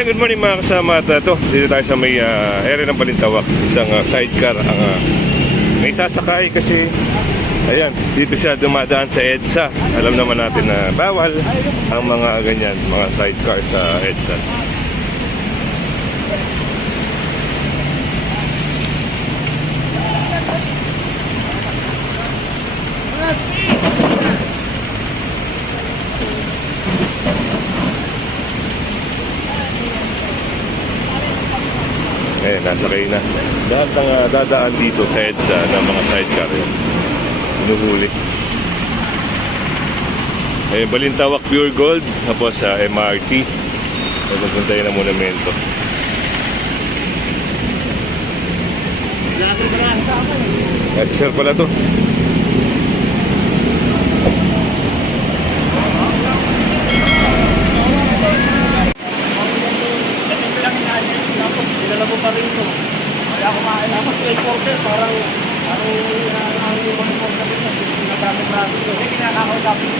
Ayan, good morning mga kasama. At ito, dito tayo sa may area ng Balintawak. Isang sidecar ang may sasakay kasi ayan, dito siya dumadaan sa EDSA. Alam naman natin na bawal ang mga ganyan, mga sidecar sa EDSA. Ayan, nasakay na. Lahat ng dadaan dito sa EDSA ng mga sidecar yun. Inuhuli. Ayan, Balintawak Pure Gold. Tapos sa MRT. Magpunta yun ang monumento. Sir pala to. Labo pa rin ito. Kaya kumain ako sa reporter, parang ang yung reporter rin na pinagamit natin ito. Hindi kinakakausapin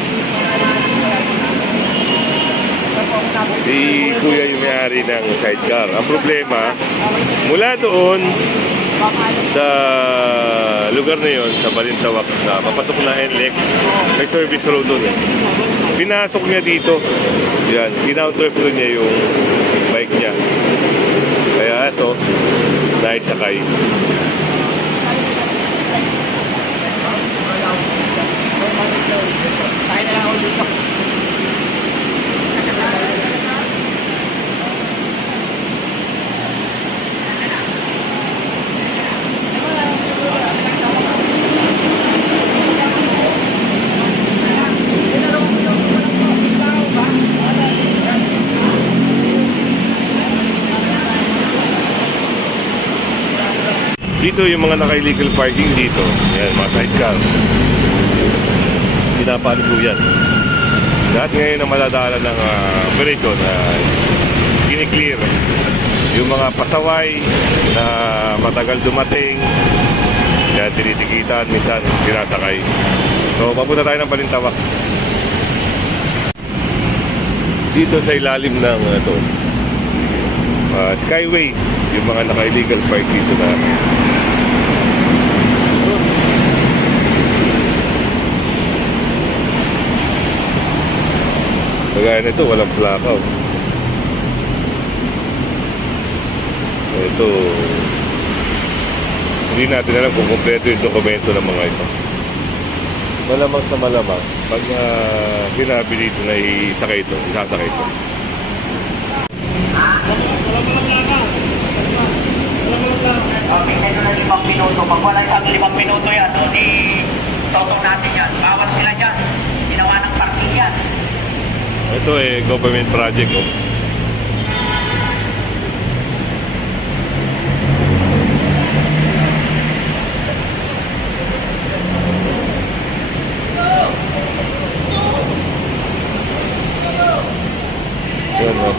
Si Kuya yung may-ari ng sidecar. Ang problema, mula doon sa lugar na yon, sa Balintawak, sa papasok na NLEX, may service road doon eh. Pinasok niya dito. Yan, kinounterflow niya yung bike niya. Kaya ito, naisakay. tayo na lang ako dito. Dito yung mga naka-illegal parking dito. Yan, mga sidecar. Pinapaliko yan. Lahat ngayon na madadaanan ng operation na kiniklear. Yung mga pasaway na matagal dumating. Yan, tinitikitan, minsan tinasakay. So, papunta tayo ng Balintawak. Dito sa ilalim ng Skyway, yung mga naka-illegal park dito na kagaya nito, walang plaka. Ito, hindi natin alam kung kompleto yung dokumento ng mga ito. Malamang sa malamang, pag sinabi dito na isasakay ito. Okay, kayo na 5 minuto. Pag wala sa 5 minuto yan, o di totoo natin yan. Bawal sila dyan. Ginawa ng parking yan. Ito government project.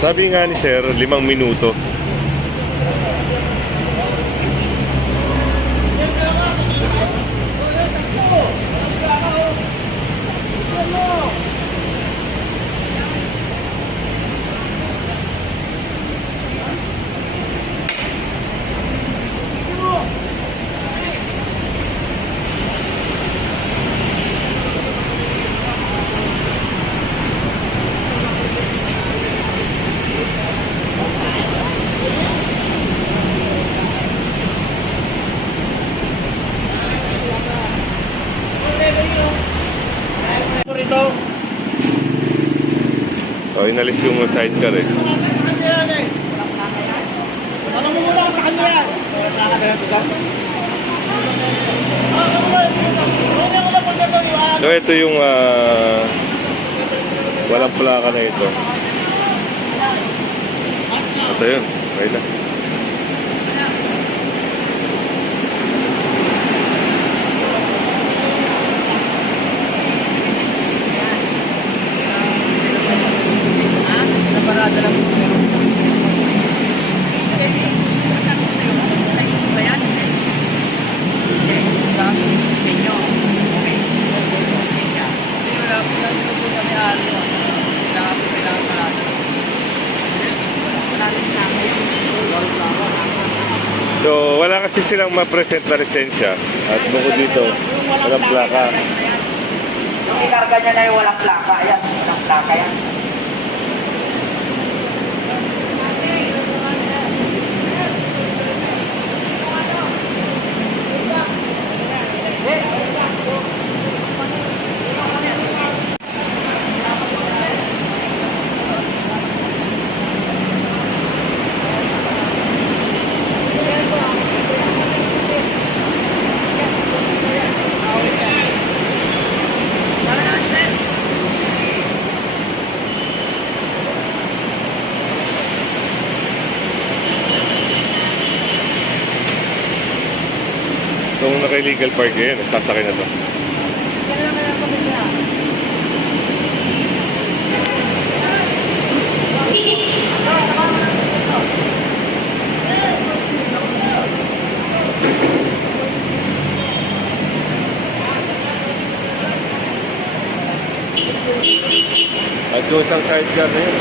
Sabi nga ni Sir, 5 minuto. So, inalis yung sidecar eh. Ano mo muna sa kanya yan? So, ito yung walang plaka na ito. Ito yun. Okay na. Naparada lang po. Wala kasi silang ma-present na lisensya. At bukod dito, walang plaka. Yung ikarga niya na yung walang plaka. Ayan, walang plaka yan. Kung naka-illegal park yun, sasakay na to. At yung isang sidecar na yun.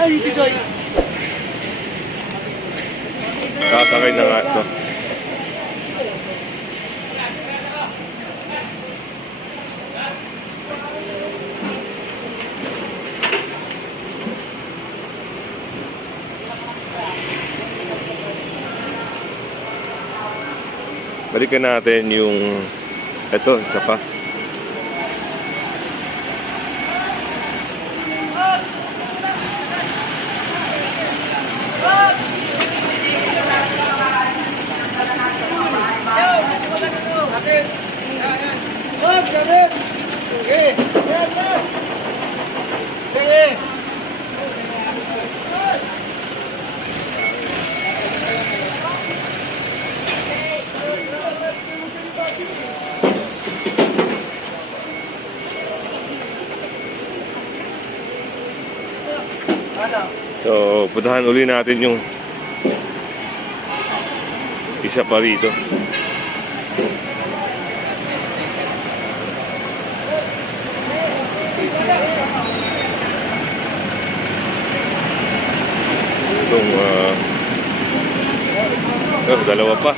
Ay, Tijoy! Sasakay na nga ito. Balikan natin yung ito, isa pa. So, puntahan uli natin yung isa pa rito. Itong dalawa pa.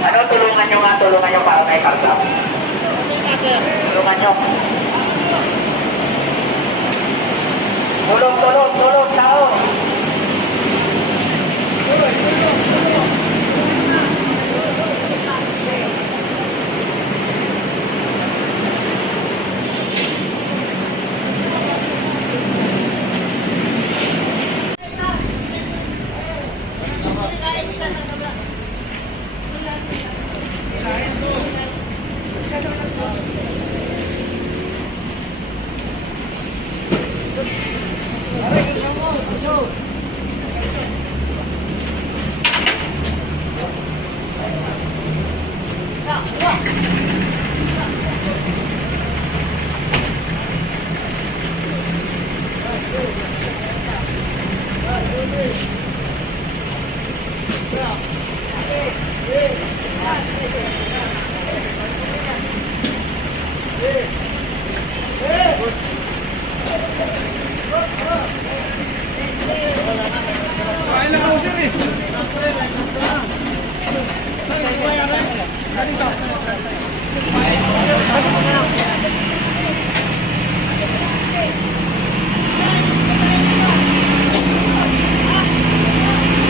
Ano, tulungan nyo para may karga. Tulungan nyo. Tulong, tao.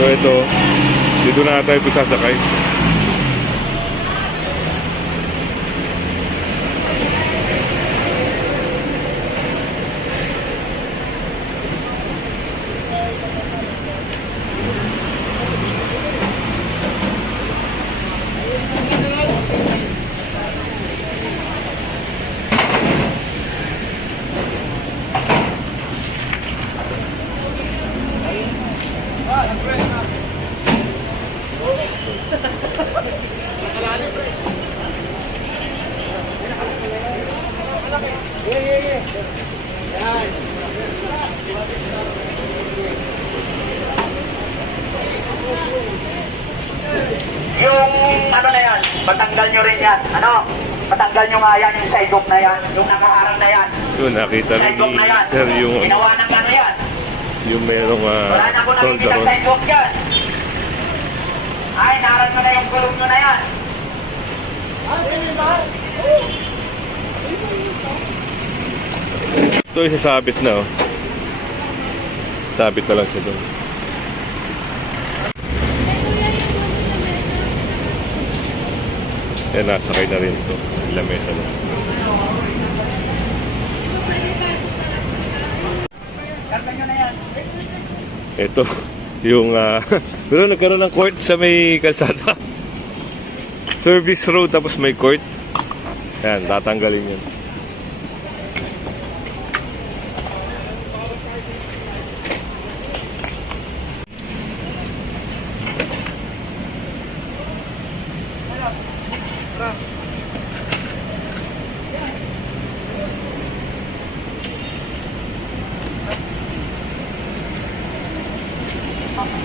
So ito, dito na tayo sasakay. Yung ano na yan, patanggal nyo rin yan. Ano? Patanggal nyo nga yan, yung sidewalk na yan, yung nakaharang na yan. Yun, nakita rin Sidewalk na ni yan. Sir yung, Ginawa ng ano yan. yung merong Wala na ko nakikita soldaron. sidewalk yan. Ay, naharang mo na yung gulong nyo na yan. Ito isasabit na oh. Sabit na lang siya doon. Yan, nasakay na rin ito. Lamesa na. Karga nyo na yan. Ito, yung pero nagkaroon ng court sa may kalsada. Service road tapos may court. Yan, tatanggalin yun.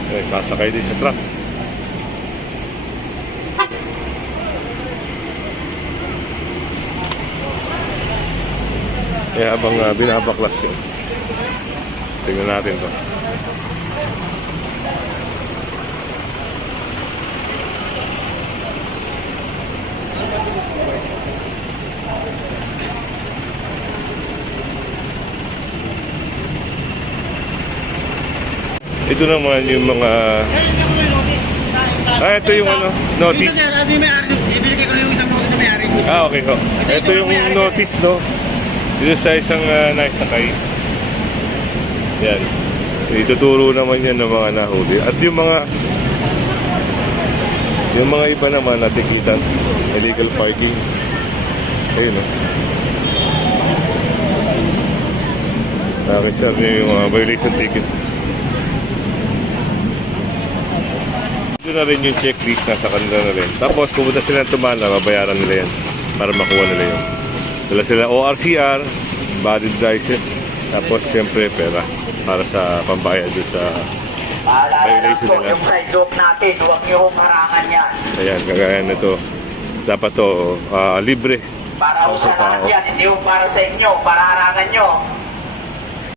Okay, sasakay din sa truck. Eh, habang binabaklas yun. Tingnan natin to. Ito naman yung mga... ito yung ano, notice. Dito sir, ano yung may-ari? Ibigay ko na yung isang notice sa may-ari. Okay ho. Ito yung notice, no? Dito sa isang naisakay. Yan. Ituturo naman yan ng mga nahuli. At yung mga iba naman natikitan. Illegal parking. Ayun, no? Nakakiserve niyo yung violation ticket. Ito na rin yung checklist, nasa kanila na rin. Tapos pumunta sila ng Tumala, babayaran nila yan para makuha nila yun. Dala sila ORCR, valid license, tapos siyempre pera para sa pambayad doon sa Paalala lang violation po, nila. yung sidewalk natin, huwag nyo harangan yan. Ayan, kagaya na to. Dapat to libre. Para ho sa lahat yan, hindi ho para sa inyo, para harangan nyo.